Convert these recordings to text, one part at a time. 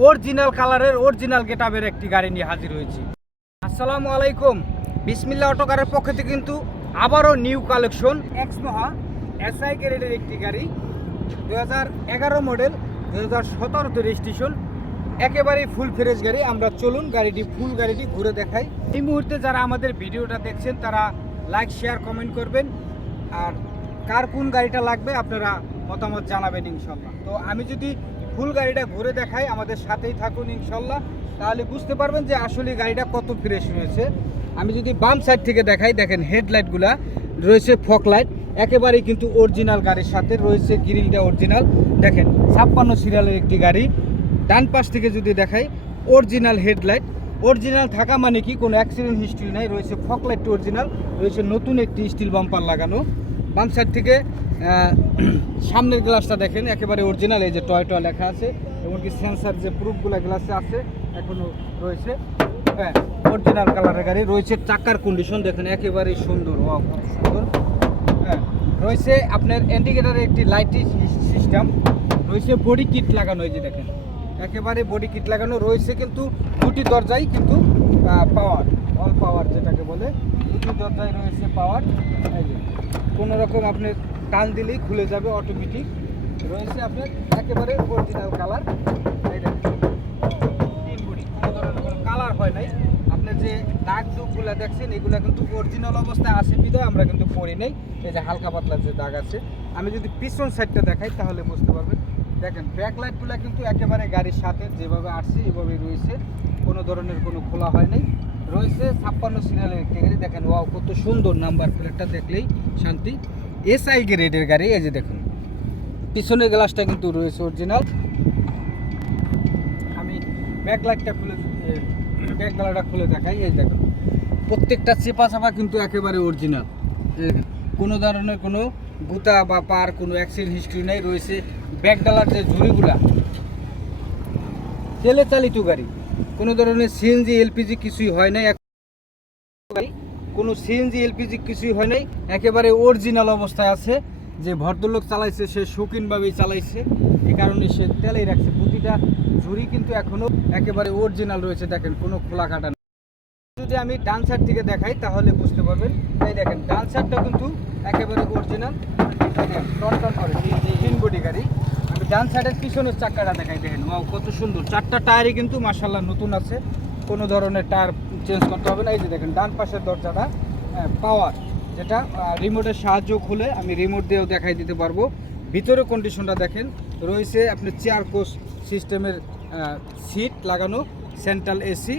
Original কালারের original গেটাবের একটি গাড়ি নিয়ে হাজির হয়েছি। আসসালামু আলাইকুম। বিসমিল্লা অটোকারের পক্ষ থেকে কিন্তু আবারও new collection x Noah SI গ্রেডের একটি গাড়ি। দু এগারো মডেল দু হাজার সতেরোতে রেজিস্ট্রেশন একেবারেই ফুল ফ্রেশ গাড়ি। আমরা চলুন গাড়িটি ফুল গাড়িটি ঘুরে দেখাই। এই মুহূর্তে যারা আমাদের ভিডিওটা দেখছেন, তারা লাইক শেয়ার কমেন্ট করবেন। আর কার কোন গাড়িটা লাগবে আপনারা মতামত জানাবেন ইনশাল্লাহ তো আমি যদি ফুল গাড়িটা ঘুরে দেখাই আমাদের সাথেই থাকুন ইনশাল্লাহ। তাহলে বুঝতে পারবেন যে আসলে গাড়িটা কত ফ্রেশ রয়েছে। আমি যদি বাম সাইড থেকে দেখাই, দেখেন হেডলাইটগুলা রয়েছে ফক লাইট একেবারেই কিন্তু অরিজিনাল গাড়ির সাথে, রয়েছে গ্রিলটা অরিজিনাল দেখেন, ছাপ্পান্ন সিরিয়ালের একটি গাড়ি। ডান পাশ থেকে যদি দেখাই অরিজিনাল হেডলাইট অরিজিনাল থাকা মানে কি, কোনো অ্যাক্সিডেন্ট হিস্ট্রি নাই, রয়েছে ফক ফকলাইট অরিজিনাল রয়েছে নতুন একটি স্টিল বাম্পার লাগানো। বাম সাইড থেকে সামনের গ্লাসটা দেখেন, একেবারে অরিজিনাল এই যে টয় টয় লেখা আছে, এমনকি সেন্সার যে প্রুফগুলো গ্লাসে আছে এখনও রয়েছে। হ্যাঁ অরিজিনাল কালারের গাড়ি, রয়েছে চাকার কন্ডিশন দেখেন একেবারেই সুন্দর ওয়াও সুন্দর। হ্যাঁ রয়েছে আপনার ইন্ডিকেটারের একটি লাইটিং সিস্টেম রয়েছে বডি কিট লাগানো, এই যে দেখেন। একেবারে বডি কিট লাগানো, রয়েছে কিন্তু দুটি দরজাই কিন্তু পাওয়ার অল পাওয়ার যেটাকে বলে, দুটি দরজায় রয়েছে পাওয়ার কোনো রকম আপনি টান দিলেই খুলে যাবে অটোমেটিক রয়েছে আপনার একেবারে অরিজিনাল কালার কালার হয় নাই। আপনার যে দাগ দুগগুলো দেখছেন, এগুলো কিন্তু অরিজিনাল অবস্থায় আছে বিধায় আমরা কিন্তু পরি নেই। এই যে হালকা পাতলা যে দাগ আছে। আমি যদি পিছন সাইডটা দেখাই, তাহলে বুঝতে পারবেন। দেখেন ব্যাক লাইটগুলো কিন্তু একেবারে গাড়ির সাথে যেভাবে আসছে, এভাবেই রয়েছে। কোনো ধরনের কোনো খোলা হয় নাই। রয়েছে ছাপ্পান্ন সিরিয়ালের গাড়ি দেখেন ওয়াও কত সুন্দর নাম্বার প্লেটটা দেখলেই শান্তি। এসআই গ্রেডের গাড়ি এই যে দেখুন। পিছনের গ্লাসটা কিন্তু রয়েছে অরিজিনাল আমি ব্যাক লাইটটা খুলে ব্যাক গ্লাসটা খুলে দেখাই এই দেখুন। প্রত্যেকটা চেপা চাপা কিন্তু একেবারে অরিজিনাল কোনো ধরনের কোনো গুতা বা পার কোনো অ্যাক্সিডেন্ট হিস্ট্রি নেই রয়েছে ব্যাক ডালার যে ঝুড়িগুলা। তেলে চালিত গাড়ি। কোনো ধরনের সিএনজি এলপিজি কিছুই হয় এক- গাড়ি, কোনো সিএনজি এলপিজি কিছুই হয় নাই। একেবারে অরিজিনাল অবস্থায় আছে। যে ভদ্রলোক চালাইছে, সে শৌখিনভাবেই চালাইছে। এই কারণে সে তেলেই রাখছে। প্রতিটা ঝুড়ি কিন্তু এখনও একেবারে অরিজিনাল রয়েছে। দেখেন, কোনো খোলা কাটা নেই। যদি আমি ডান সাইড থেকে দেখাই, তাহলে বুঝতে পারবেন। এই দেখেন ডান সাইডটা কিন্তু একেবারে অরিজিনাল টন বডি গাড়ি। আমি ডান পিছনের চাকাটা দেখাই। দেখেন, ওয়াও, কত সুন্দর। চারটা টায়ারই কিন্তু মার্শাল্লাহ নতুন আছে। কোনো ধরনের টায়ার চেঞ্জ করতে হবে না। এই যে দেখেন, ডান পাশের দরজাটা পাওয়ার যেটা রিমোটের সাহায্য খুলে আমি রিমোট দিয়েও দেখাই দিতে পারব। ভিতরে কন্ডিশনটা দেখেন, রয়েছে আপনি চেয়ার কোচ সিস্টেমের সিট লাগানো সেন্ট্রাল এসি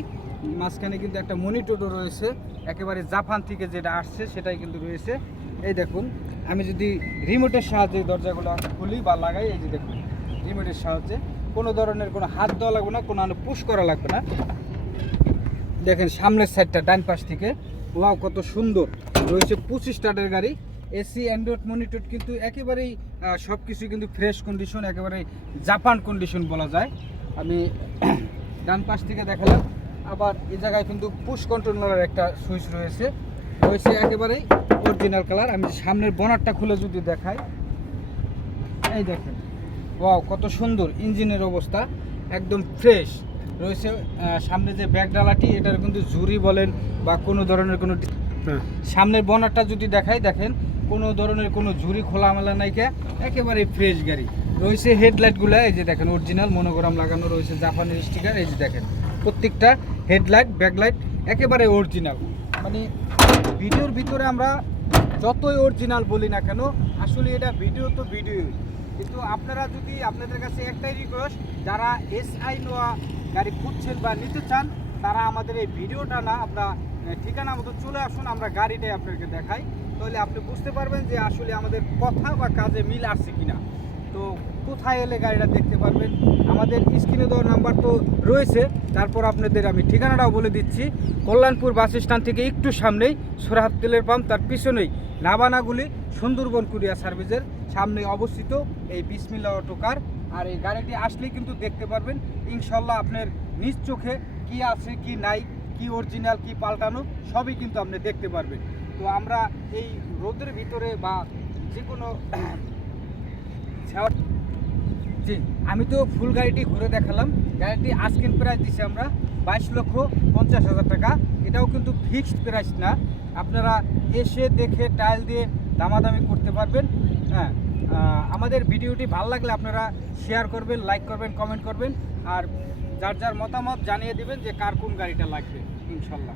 মাঝখানে কিন্তু একটা মনিটরও রয়েছে। একেবারে জাপান থেকে যেটা আসছে, সেটাই কিন্তু রয়েছে। এই দেখুন, আমি যদি রিমোটের সাহায্যে দরজাগুলো খুলি বা লাগাই, এই যে দেখুন রিমোটের সাহায্যে কোনো ধরনের কোনো হাত দেওয়া লাগবে না, কোনো পুশ করা লাগবে না। দেখেন সামনের সাইডটা ডান পাশ থেকে। ওয়াও, কত সুন্দর। রয়েছে পঁচিশ স্টার্টের গাড়ি। এসি, অ্যান্ড্রয়েড মনিটর কিন্তু একেবারেই সব কিছু কিন্তু ফ্রেশ কন্ডিশন একেবারে জাপান কন্ডিশন বলা যায়। আমি ডান পাশ থেকে দেখালাম। আবার এই জায়গায় কিন্তু পুশ কন্ট্রোলারের একটা সুইচ রয়েছে। রয়েছে একেবারেই অরিজিনাল কালার আমি সামনের বনারটা খুলে যদি দেখাই। এই দেখেন। ওয়াও, কত সুন্দর। ইঞ্জিনের অবস্থা, একদম ফ্রেশ রয়েছে সামনে যে ব্যাগ ডালাটি এটার কিন্তু ঝুরি বলেন বা কোনো ধরনের কোনো সামনের বনারটা যদি দেখাই দেখেন কোনো ধরনের কোনো ঝুরি খোলামেলা নাই কে একেবারে ফ্রেশ গাড়ি। রয়েছে হেডলাইটগুলো এই যে দেখেন অরিজিনাল মনোগ্রাম লাগানো রয়েছে জাপানের স্টিকার এই যে দেখেন প্রত্যেকটা হেডলাইট ব্যাকলাইট একেবারে অরিজিনাল। মানে ভিডিওর ভিতরে আমরা যতই অরিজিনাল বলি না কেন আসলে এটা ভিডিও তো ভিডিও। কিন্তু আপনারা যদি আপনাদের কাছে একটাই রিকোয়েস্ট যারা এসআই নোয়া গাড়ি খুঁজছেন বা নিতে চান তারা আমাদের এই ভিডিওটা না আহ, ঠিকানা মতো চলে আসুন আমরা গাড়িটাই আপনাকে দেখাই। তাহলে আপনি বুঝতে পারবেন যে আসলে আমাদের কথা বা কাজে মিল আসছে কিনা। তো কোথায় এলে গাড়িটা দেখতে পারবেন? আমাদের স্ক্রিনে দেওয়ার নাম্বার তো রয়েছে তারপর আপনাদের আমি ঠিকানাটাও বলে দিচ্ছি। কল্যাণপুর বাস স্ট্যান্ড থেকে একটু সামনেই সোরাহাত তেলের পাম্প তার পিছনেই নাবানাগুলি সুন্দরবন কুরিয়া সার্ভিসের সামনে অবস্থিত এই বিসমিল্লা অটো কার আর এই গাড়িটি আসলেই কিন্তু দেখতে পারবেন, ইনশাল্লাহ আপনার নিজ চোখে কি আছে, কি নাই, কি অরিজিনাল কি পাল্টানো, সবই কিন্তু আপনি দেখতে পারবেন। তো আমরা এই রোদের ভিতরে বা যে কোনো জি, আমি তো ফুল গাড়িটি ঘুরে দেখালাম। গাড়িটি আজকের প্রাইস দিছি আমরা, বাইশ লক্ষ পঞ্চাশ হাজার টাকা। এটাও কিন্তু ফিক্সড প্রাইস না। আপনারা এসে দেখে টাইল দিয়ে দামাদামি করতে পারবেন। হ্যাঁ। আমাদের ভিডিওটি ভালো লাগলে আপনারা শেয়ার করবেন লাইক করবেন কমেন্ট করবেন। আর যার যার মতামত জানিয়ে দেবেন যে কার কোন গাড়িটা লাগবে, ইনশাল্লাহ।